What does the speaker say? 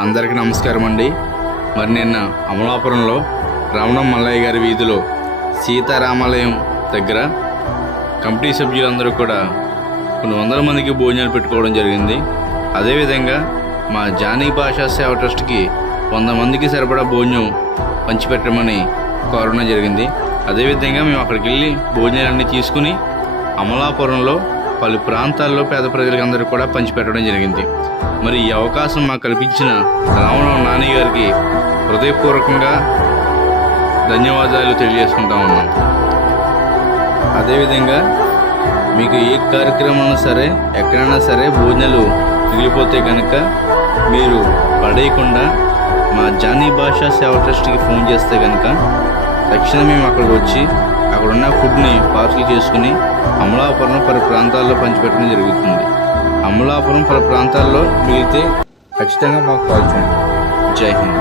అందరికీ నమస్కారం అండి. మరి నిన్న అమలాపురంలో రమణ మల్లయ్య గారి వీధిలో సీతారామాలయం దగ్గర కమిటీ సభ్యులందరూ కూడా కొన్ని వందల మందికి భోజనాలు పెట్టుకోవడం జరిగింది. అదేవిధంగా మా జానీ భాషా సేవ ట్రస్ట్కి 100 మందికి సరిపడా భోజనం పంచిపెట్టమని కోరడం జరిగింది. అదేవిధంగా మేము అక్కడికి వెళ్ళి భోజనాలన్నీ తీసుకుని అమలాపురంలో పలు ప్రాంతాల్లో పేద ప్రజలకు అందరూ కూడా పంచిపెట్టడం జరిగింది. మరి ఈ అవకాశం మాకు కల్పించిన రామరావు నాని గారికి హృదయపూర్వకంగా ధన్యవాదాలు తెలియజేసుకుంటా ఉన్నాం. అదేవిధంగా మీకు ఏ కార్యక్రమం సరే ఎక్కడైనా సరే భోజనాలు మిగిలిపోతే కనుక మీరు పడేయకుండా మా జానీ భాషా సేవ ట్రస్ట్కి ఫోన్ చేస్తే కనుక తక్షణం మేము అక్కడికి వచ్చి అక్కడున్న ఫుడ్ని పార్సల్ చేసుకుని అమలాపురం పలు ప్రాంతాల్లో పంచిపెట్టడం జరుగుతుంది. అమలాపురం పలు ప్రాంతాల్లో మిగిలితే ఖచ్చితంగా మాకు కాల్ చేయండి. జై హింద్.